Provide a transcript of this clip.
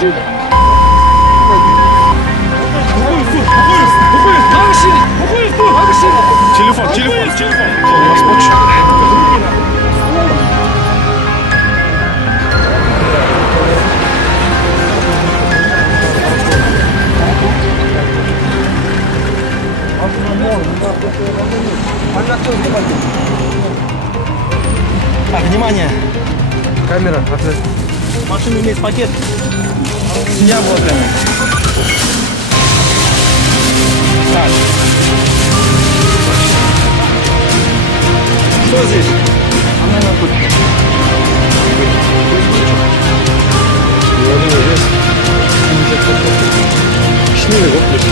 Телефон. У вас почта. Так, внимание. Камера, ответ. Машина имеет пакет. Я вот прямо. Так. Что здесь? Она на кухне. Шнуры, вот,